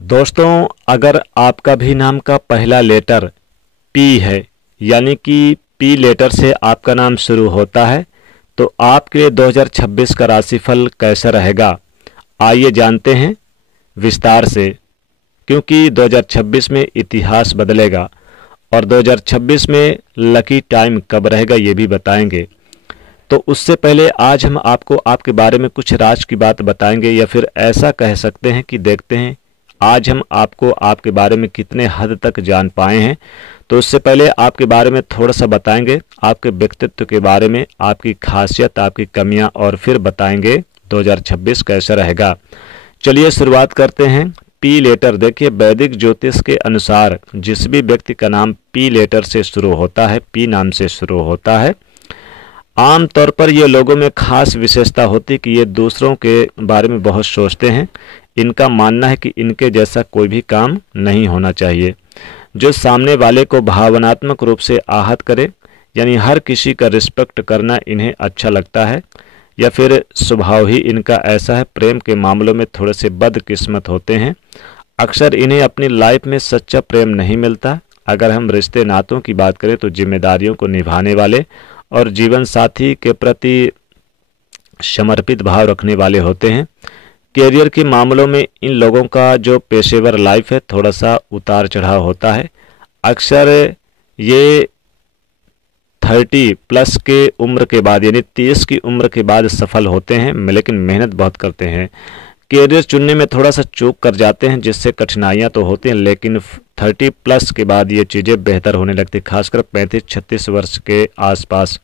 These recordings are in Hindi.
दोस्तों, अगर आपका भी नाम का पहला लेटर पी है, यानी कि पी लेटर से आपका नाम शुरू होता है, तो आपके लिए 2026 का राशिफल कैसा रहेगा, आइए जानते हैं विस्तार से। क्योंकि 2026 में इतिहास बदलेगा और 2026 में लकी टाइम कब रहेगा ये भी बताएंगे। तो उससे पहले आज हम आपको आपके बारे में कुछ राज की बात बताएंगे, या फिर ऐसा कह सकते हैं कि देखते हैं आज हम आपको आपके बारे में कितने हद तक जान पाए हैं। तो उससे पहले आपके बारे में थोड़ा सा बताएंगे, आपके व्यक्तित्व के बारे में, आपकी खासियत, आपकी कमियां, और फिर बताएंगे 2026 कैसा रहेगा। चलिए शुरुआत करते हैं। पी लेटर, देखिए वैदिक ज्योतिष के अनुसार जिस भी व्यक्ति का नाम पी लेटर से शुरू होता है, पी नाम से शुरू होता है, आमतौर पर ये लोगों में खास विशेषता होती है कि ये दूसरों के बारे में बहुत सोचते हैं। इनका मानना है कि इनके जैसा कोई भी काम नहीं होना चाहिए जो सामने वाले को भावनात्मक रूप से आहत करे, यानी हर किसी का रिस्पेक्ट करना इन्हें अच्छा लगता है, या फिर स्वभाव ही इनका ऐसा है। प्रेम के मामलों में थोड़े से बदकिस्मत होते हैं। अक्सर इन्हें अपनी लाइफ में सच्चा प्रेम नहीं मिलता। अगर हम रिश्ते नातों की बात करें तो जिम्मेदारियों को निभाने वाले और जीवन साथी के प्रति समर्पित भाव रखने वाले होते हैं। कैरियर के मामलों में इन लोगों का जो पेशेवर लाइफ है थोड़ा सा उतार चढ़ाव होता है। अक्सर ये 30 प्लस के उम्र के बाद, यानी 30 की उम्र के बाद सफल होते हैं, लेकिन मेहनत बहुत करते हैं। कैरियर चुनने में थोड़ा सा चूक कर जाते हैं, जिससे कठिनाइयां तो होती हैं, लेकिन 30 प्लस के बाद ये चीज़ें बेहतर होने लगती, खासकर 35-36 वर्ष के आसपास,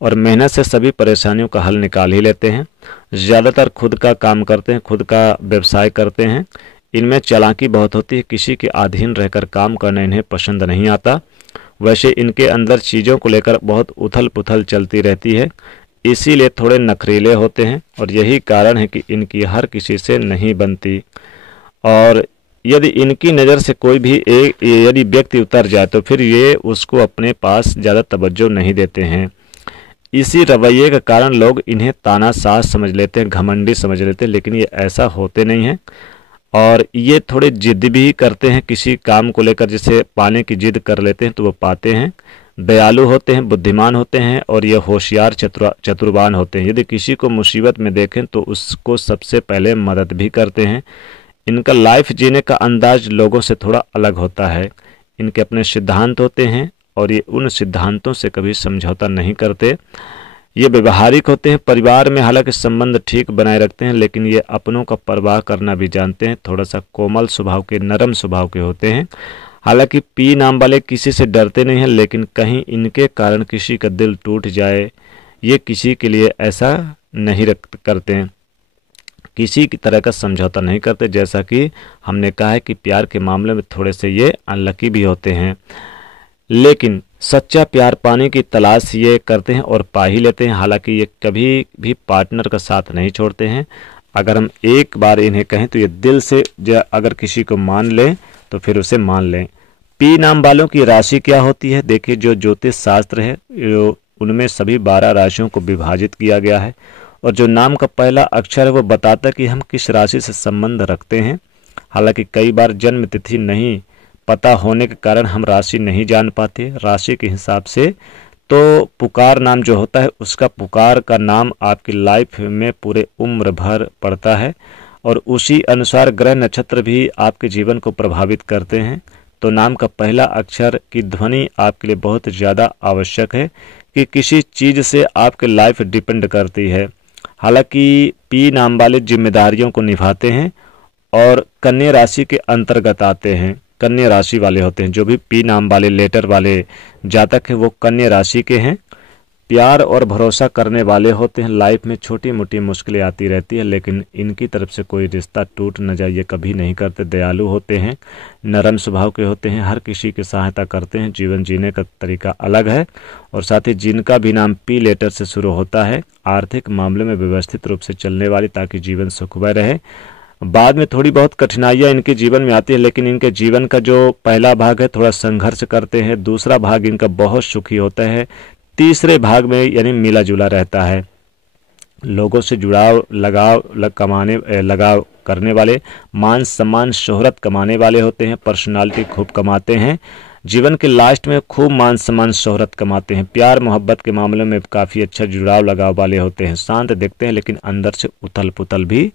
और मेहनत से सभी परेशानियों का हल निकाल ही लेते हैं। ज़्यादातर खुद का काम करते हैं, खुद का व्यवसाय करते हैं। इनमें चालाकी बहुत होती है, किसी के अधीन रहकर काम करना इन्हें पसंद नहीं आता। वैसे इनके अंदर चीज़ों को लेकर बहुत उथल पुथल चलती रहती है, इसीलिए थोड़े नखरीले होते हैं, और यही कारण है कि इनकी हर किसी से नहीं बनती। और यदि इनकी नज़र से कोई भी एक यदि व्यक्ति उतर जाए तो फिर ये उसको अपने पास ज़्यादा तवज्जो नहीं देते हैं। इसी रवैये के कारण लोग इन्हें तानाशाह समझ लेते हैं, घमंडी समझ लेते हैं, लेकिन ये ऐसा होते नहीं हैं। और ये थोड़े जिद भी करते हैं किसी काम को लेकर, जिसे पाने की जिद कर लेते हैं तो वो पाते हैं। दयालु होते हैं, बुद्धिमान होते हैं, और ये होशियार चतुरबान होते हैं। यदि किसी को मुसीबत में देखें तो उसको सबसे पहले मदद भी करते हैं। इनका लाइफ जीने का अंदाज लोगों से थोड़ा अलग होता है। इनके अपने सिद्धांत होते हैं और ये उन सिद्धांतों से कभी समझौता नहीं करते। ये व्यवहारिक होते हैं, परिवार में हालांकि संबंध ठीक बनाए रखते हैं, लेकिन ये अपनों का परवाह करना भी जानते हैं। थोड़ा सा कोमल स्वभाव के, नरम स्वभाव के होते हैं। हालांकि पी नाम वाले किसी से डरते नहीं हैं, लेकिन कहीं इनके कारण किसी का दिल टूट जाए, ये किसी के लिए ऐसा नहीं करते हैं, किसी की तरह का समझौता नहीं करते। जैसा कि हमने कहा है कि प्यार के मामले में थोड़े से ये अनलकी भी होते हैं, लेकिन सच्चा प्यार पाने की तलाश ये करते हैं और पा ही लेते हैं। हालांकि ये कभी भी पार्टनर का साथ नहीं छोड़ते हैं। अगर हम एक बार इन्हें कहें तो ये दिल से अगर किसी को मान लें तो फिर उसे मान लें। पी नाम वालों की राशि क्या होती है? देखिए, जो ज्योतिष शास्त्र है उनमें सभी 12 राशियों को विभाजित किया गया है, और जो नाम का पहला अक्षर है वो बताता है कि हम किस राशि से संबंध रखते हैं। हालांकि कई बार जन्म तिथि नहीं पता होने के कारण हम राशि नहीं जान पाते। राशि के हिसाब से तो पुकार नाम जो होता है, उसका पुकार का नाम आपकी लाइफ में पूरे उम्र भर पड़ता है, और उसी अनुसार ग्रह नक्षत्र भी आपके जीवन को प्रभावित करते हैं। तो नाम का पहला अक्षर की ध्वनि आपके लिए बहुत ज़्यादा आवश्यक है कि किसी चीज़ से आपकी लाइफ डिपेंड करती है। हालांकि पी नाम वाले जिम्मेदारियों को निभाते हैं और कन्या राशि के अंतर्गत आते हैं। कन्या राशि वाले होते हैं, जो भी पी नाम वाले लेटर वाले जातक हैं वो कन्या राशि के हैं। प्यार और भरोसा करने वाले होते हैं। लाइफ में छोटी मोटी मुश्किलें आती रहती है, लेकिन इनकी तरफ से कोई रिश्ता टूट न जाए ये कभी नहीं करते। दयालु होते हैं, नरम स्वभाव के होते हैं, हर किसी की सहायता करते हैं। जीवन जीने का तरीका अलग है। और साथ ही जिनका भी नाम पी लेटर से शुरू होता है, आर्थिक मामले में व्यवस्थित रूप से चलने वाली, ताकि जीवन सुखमय रहे। बाद में थोड़ी बहुत कठिनाइयां इनके जीवन में आती है, लेकिन इनके जीवन का जो पहला भाग है थोड़ा संघर्ष करते हैं, दूसरा भाग इनका बहुत सुखी होता है, तीसरे भाग में यानी मिला जुला रहता है। लोगों से जुड़ाव, लगाव करने वाले, मान सम्मान शोहरत कमाने वाले होते हैं, पर्सनालिटी खूब कमाते हैं, जीवन के लास्ट में खूब मान सम्मान शोहरत कमाते हैं, प्यार मोहब्बत के मामले में काफ़ी अच्छा जुड़ाव लगाव वाले होते हैं, शांत दिखते हैं लेकिन अंदर से उथल पुथल भी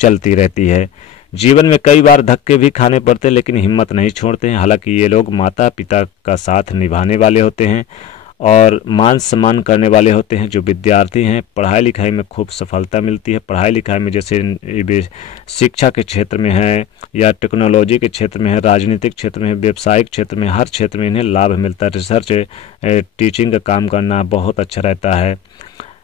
चलती रहती है। जीवन में कई बार धक्के भी खाने पड़ते हैं लेकिन हिम्मत नहीं छोड़ते हैं। हालांकि ये लोग माता पिता का साथ निभाने वाले होते हैं और मान सम्मान करने वाले होते हैं। जो विद्यार्थी हैं, पढ़ाई लिखाई में खूब सफलता मिलती है। पढ़ाई लिखाई में जैसे शिक्षा के क्षेत्र में है या टेक्नोलॉजी के क्षेत्र में है, राजनीतिक क्षेत्र में है, व्यावसायिक क्षेत्र में, हर क्षेत्र में इन्हें लाभ मिलता है। रिसर्च टीचिंग का काम करना बहुत अच्छा रहता है।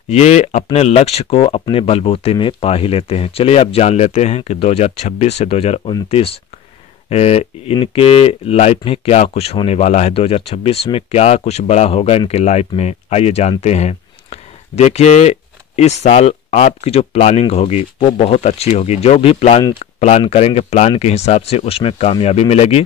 ये अपने लक्ष्य को अपने बलबूते में पा ही लेते हैं। चलिए अब जान लेते हैं कि 2026 से 2029 इनके लाइफ में क्या कुछ होने वाला है। 2026 में क्या कुछ बड़ा होगा इनके लाइफ में, आइए जानते हैं। देखिए, इस साल आपकी जो प्लानिंग होगी वो बहुत अच्छी होगी। जो भी प्लान करेंगे, प्लान के हिसाब से उसमें कामयाबी मिलेगी।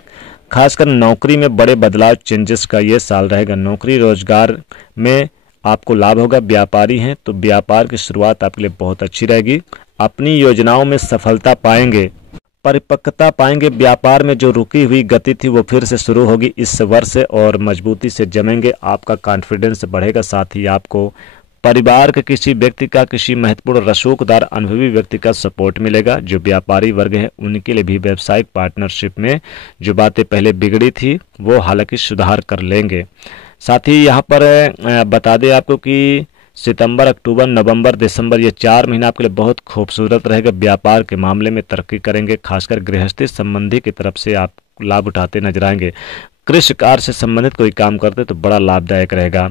खासकर नौकरी में बड़े बदलाव, चेंजेस का ये साल रहेगा। नौकरी रोजगार में आपको लाभ होगा। व्यापारी हैं तो व्यापार की शुरुआत आपके लिए बहुत अच्छी रहेगी। अपनी योजनाओं में सफलता पाएंगे, परिपक्वता पाएंगे। व्यापार में जो रुकी हुई गति थी वो फिर से शुरू होगी इस वर्ष और मजबूती से जमेंगे। आपका कॉन्फिडेंस बढ़ेगा। साथ ही आपको परिवार के किसी व्यक्ति का, किसी महत्वपूर्ण रसूखदार अनुभवी व्यक्ति का सपोर्ट मिलेगा। जो व्यापारी वर्ग है उनके लिए भी व्यावसायिक पार्टनरशिप में जो बातें पहले बिगड़ी थी वो हालांकि सुधार कर लेंगे। साथ ही यहाँ पर बता दें आपको कि सितंबर, अक्टूबर, नवंबर, दिसंबर ये 4 महीना आपके लिए बहुत खूबसूरत रहेगा। व्यापार के मामले में तरक्की करेंगे। खासकर गृहस्थी संबंधी की तरफ से आप लाभ उठाते नजर आएंगे। कृषि कार्य से संबंधित कोई काम करते तो बड़ा लाभदायक रहेगा।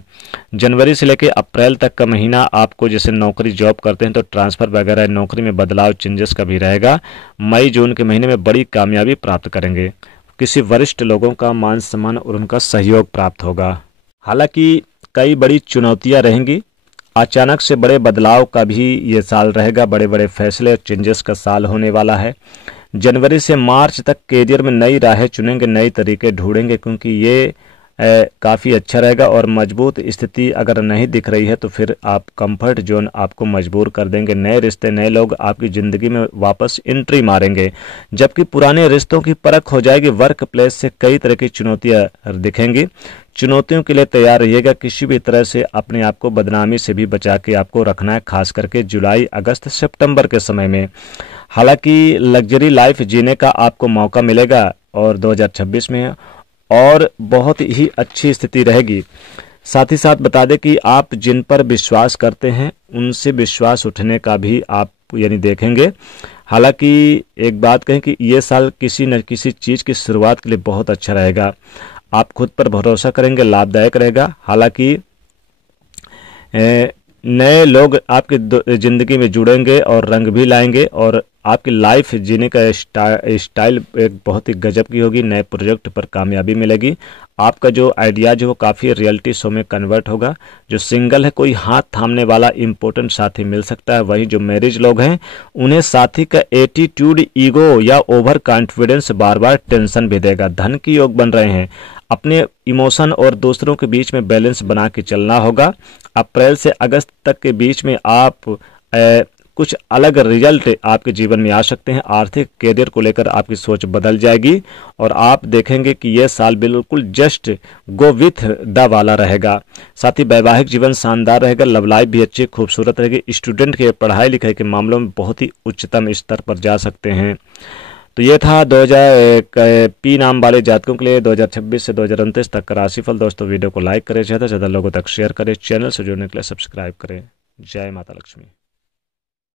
जनवरी से लेकर अप्रैल तक का महीना आपको जैसे नौकरी जॉब करते हैं तो ट्रांसफर वगैरह, नौकरी में बदलाव, चेंजेस का भी रहेगा। मई जून के महीने में बड़ी कामयाबी प्राप्त करेंगे। किसी वरिष्ठ लोगों का मान सम्मान और उनका सहयोग प्राप्त होगा। हालांकि कई बड़ी चुनौतियां रहेंगी। अचानक से बड़े बदलाव का भी ये साल रहेगा। बड़े बड़े फैसले और चेंजेस का साल होने वाला है। जनवरी से मार्च तक करियर में नई राहें चुनेंगे, नए तरीके ढूंढेंगे, क्योंकि ये काफ़ी अच्छा रहेगा। और मजबूत स्थिति अगर नहीं दिख रही है तो फिर आप कंफर्ट जोन आपको मजबूर कर देंगे। नए रिश्ते, नए लोग आपकी ज़िंदगी में वापस एंट्री मारेंगे, जबकि पुराने रिश्तों की परख हो जाएगी। वर्क प्लेस से कई तरह की चुनौतियां दिखेंगी। चुनौतियों के लिए तैयार रहिएगा। किसी भी तरह से अपने आप को बदनामी से भी बचा के आपको रखना है, खास करके जुलाई, अगस्त, सितंबर के समय में। हालांकि लग्जरी लाइफ जीने का आपको मौका मिलेगा और 2026 में और बहुत ही अच्छी स्थिति रहेगी। साथ ही साथ बता दें कि आप जिन पर विश्वास करते हैं उनसे विश्वास उठने का भी आप यानी देखेंगे। हालांकि एक बात कहें कि ये साल किसी न किसी चीज़ की शुरुआत के लिए बहुत अच्छा रहेगा। आप खुद पर भरोसा करेंगे, लाभदायक रहेगा। हालांकि नए लोग आपकी ज़िंदगी में जुड़ेंगे और रंग भी लाएंगे और आपकी लाइफ जीने का स्टाइल एक बहुत ही गजब की होगी। नए प्रोजेक्ट पर कामयाबी मिलेगी। आपका जो आइडिया जो वो काफ़ी रियलिटी शो में कन्वर्ट होगा। जो सिंगल है, कोई हाथ थामने वाला इम्पोर्टेंट साथी मिल सकता है। वहीं जो मैरिज लोग हैं उन्हें साथी का एटीट्यूड, ईगो या ओवर कॉन्फिडेंस बार बार टेंशन भी देगा। धन की योग बन रहे हैं। अपने इमोशन और दूसरों के बीच में बैलेंस बना के चलना होगा। अप्रैल से अगस्त तक के बीच में आप कुछ अलग रिजल्ट आपके जीवन में आ सकते हैं। आर्थिक करियर को लेकर आपकी सोच बदल जाएगी और आप देखेंगे कि यह साल बिल्कुल जस्ट गो विथ द वाला रहेगा। साथ ही वैवाहिक जीवन शानदार रहेगा। लव लाइफ भी अच्छी खूबसूरत रहेगी। स्टूडेंट के पढ़ाई लिखाई के मामलों में बहुत ही उच्चतम स्तर पर जा सकते हैं। तो ये था 2000 पी नाम वाले जातकों के लिए 2026 से 2029 तक का राशिफल। दोस्तों, वीडियो को लाइक करें, ज़्यादा से ज़्यादा लोगों तक शेयर करें, चैनल से जुड़ने के लिए सब्सक्राइब करें। जय माता लक्ष्मी।